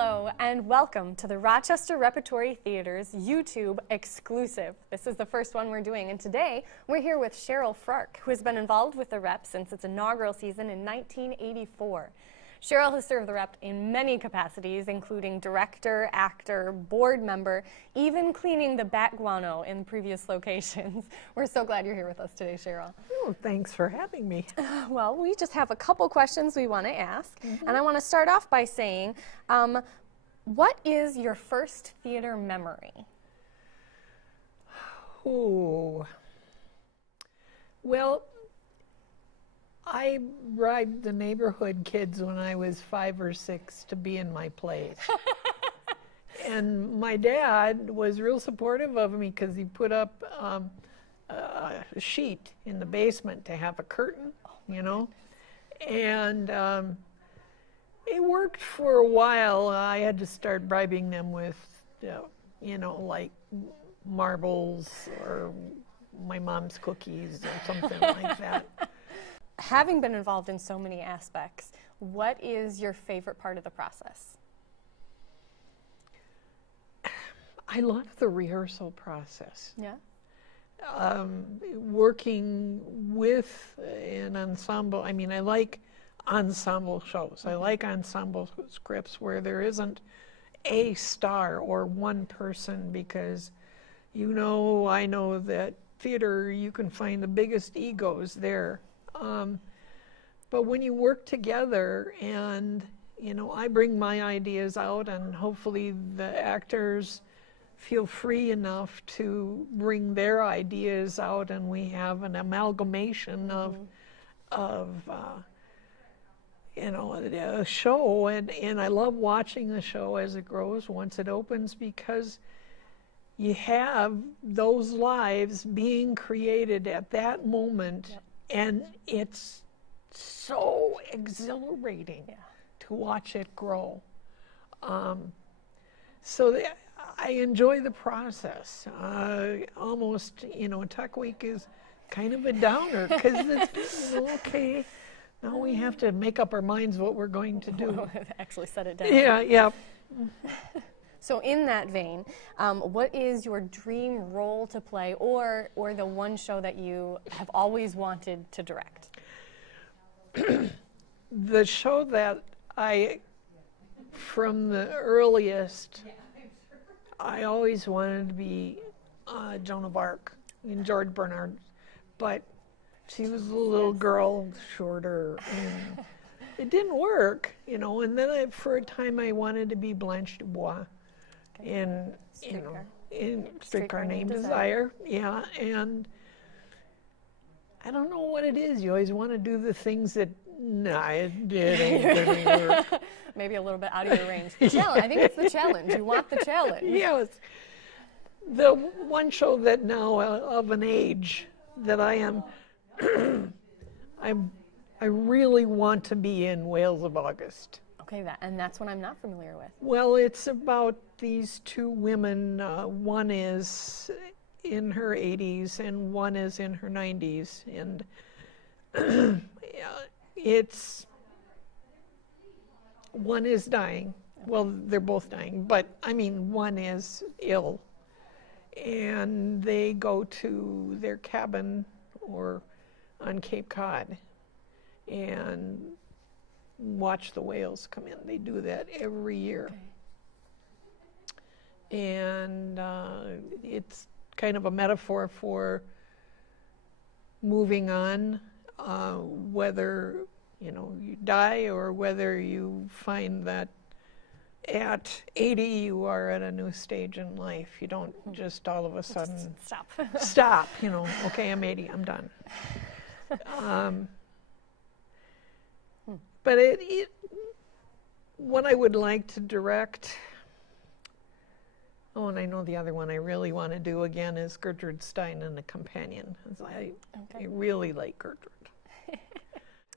Hello and welcome to the Rochester Repertory Theater's YouTube exclusive. This is the first one we're doing, and today we're here with Cheryl Frarck, who has been involved with the Rep since its inaugural season in 1984. Cheryl has served the Rep in many capacities, including director, actor, board member, even cleaning the bat guano in previous locations. We're so glad you're here with us today, Cheryl. Oh, thanks for having me. Well, we just have a couple questions we want to ask, and I want to start off by saying, what is your first theater memory? Oh, well, I bribed the neighborhood kids when I was 5 or 6 to be in my plays. And my dad was real supportive of me because he put up a sheet in the basement to have a curtain, you know. And it worked for a while. I had to start bribing them with, you know, like marbles or my mom's cookies or something like that. Having been involved in so many aspects, what is your favorite part of the process? I love the rehearsal process. Yeah. Working with an ensemble, I mean, I like ensemble shows. I like ensemble scripts where there isn't a star or one person, because you know, I know that theater, you can find the biggest egos there. But when you work together and, you know, I bring my ideas out and hopefully the actors feel free enough to bring their ideas out, and we have an amalgamation of you know, a show, and I love watching the show as it grows once it opens, because you have those lives being created at that moment. Yep. And it's so exhilarating to watch it grow. So I enjoy the process. Almost, you know, Tuck Week is kind of a downer because it's, you know, okay, now we have to make up our minds what we're going to do. Actually set it down. Yeah, yeah. So in that vein, what is your dream role to play, or the one show that you have always wanted to direct? The show that from the earliest, I always wanted to be Joan of Arc in George Bernard, but she was a little girl, shorter, and it didn't work, you know. And then for a time I wanted to be Blanche Dubois in, you know, in Streetcar Named Desire. Yeah, and I don't know what it is. You always want to do the things that, it didn't work. Maybe a little bit out of your range. The challenge. I think it's the challenge. You want the challenge. Yes. The one show that now of an age that I am, I really want to be in Whales of August. Okay, and that's one I'm not familiar with. Well, it's about these two women. One is in her 80s and one is in her 90s, and one is dying. Well, they're both dying, but I mean, one is ill, and they go to their cabin or on Cape Cod and watch the whales come in. They do that every year. Okay. And it's kind of a metaphor for moving on, whether, you know, you die or whether you find that at 80 you are at a new stage in life. You don't just all of a sudden stop, you know, okay, I'm 80, I'm done. But what I would like to direct, oh, and I know the other one I really want to do again is Gertrude Stein and the Companion. I really like Gertrude.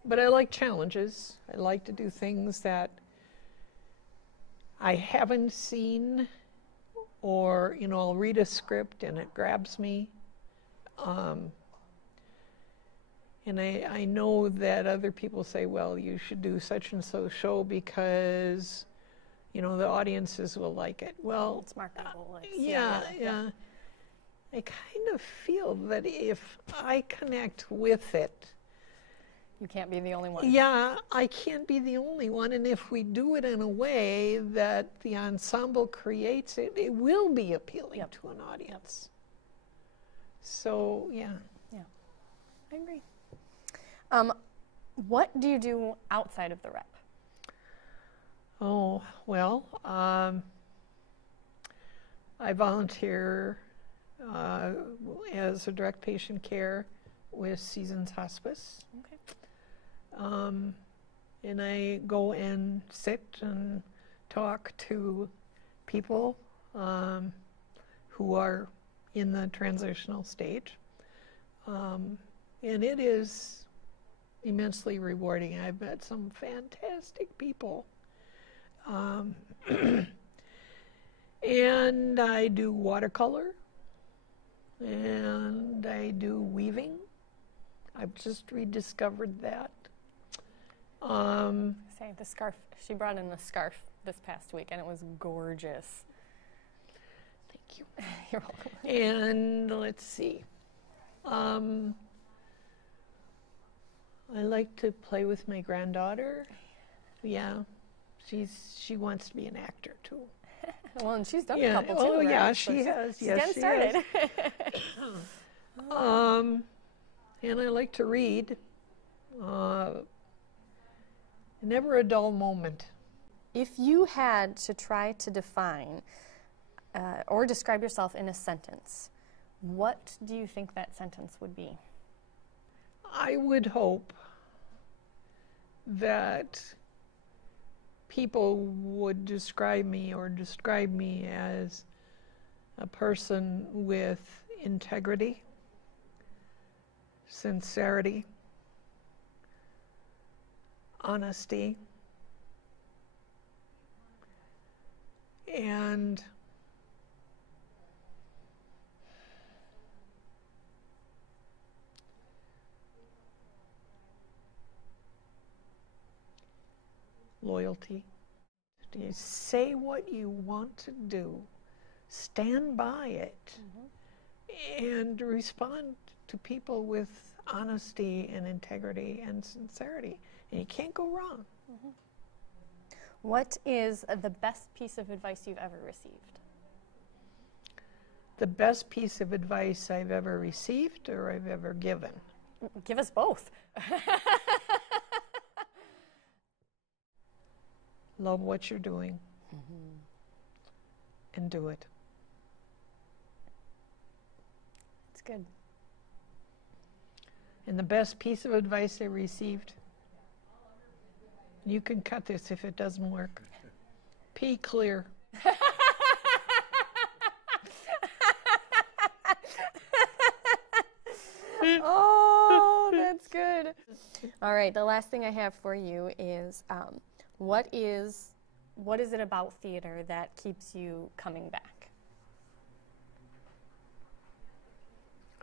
But I like challenges. I like to do things that I haven't seen, or, you know, I'll read a script and it grabs me. And I know that other people say, well, you should do such and so show because you know, the audiences will like it. Well, It's marketable. yeah. I kind of feel that if I connect with it, You can't be the only one. yeah, I can't be the only one. And if we do it in a way that the ensemble creates it, it will be appealing to an audience. So, yeah. Yeah, I agree. What do you do outside of the rep? Oh, well, I volunteer as a direct patient care with Seasons Hospice. Okay. And I go and sit and talk to people who are in the transitional stage. And it is immensely rewarding. I've met some fantastic people. And I do watercolor, and I do weaving. I've just rediscovered that. Say the scarf. She brought in the scarf this past week, and it was gorgeous. Thank you. You're welcome. And let's see. I like to play with my granddaughter. Yeah, she wants to be an actor too. Well, and she's done a couple too. Oh, right? yeah, So she has. She's Yes, getting she started. has. And I like to read. Never a dull moment. If you had to try to define or describe yourself in a sentence, what do you think that sentence would be? I would hope that people would describe me as a person with integrity, sincerity, honesty, and loyalty. You say what you want to do, stand by it, and respond to people with honesty and integrity and sincerity. And you can't go wrong. What is the best piece of advice you've ever received? The best piece of advice I've ever received or I've ever given? Give us both. Love what you're doing and do it. It's good. And the best piece of advice I received, you can cut this if it doesn't work. Pee clear. Oh, that's good. All right, the last thing I have for you is what is it about theater that keeps you coming back?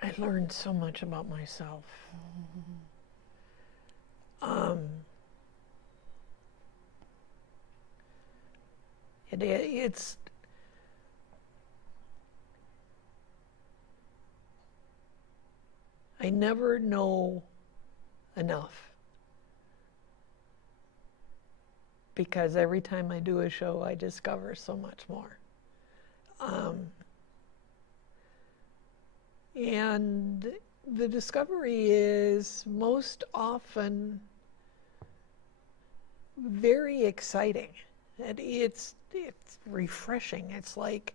I learned so much about myself. It's I never know enough, because every time I do a show, I discover so much more. And the discovery is most often very exciting. It's refreshing. It's like,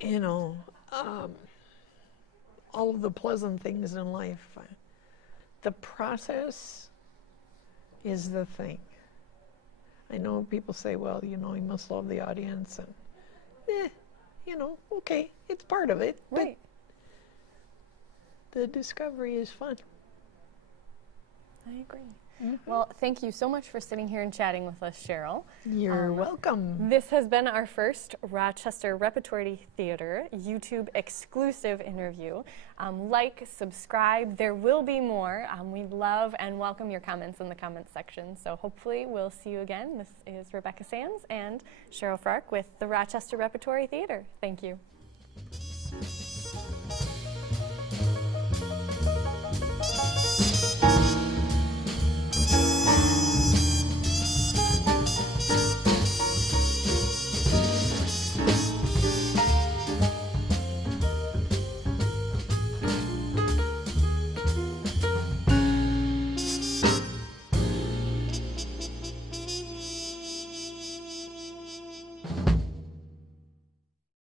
you know, all of the pleasant things in life. The process is the thing. I know people say, well, you know, you must love the audience, and you know, okay, it's part of it. Right. But the discovery is fun. I agree. Well, thank you so much for sitting here and chatting with us, Cheryl. You're welcome. This has been our first Rochester Repertory Theater YouTube exclusive interview. Like, subscribe, there will be more. We love and welcome your comments in the comments section. So hopefully we'll see you again. This is Rebecca Sands and Cheryl Frarck with the Rochester Repertory Theater. Thank you.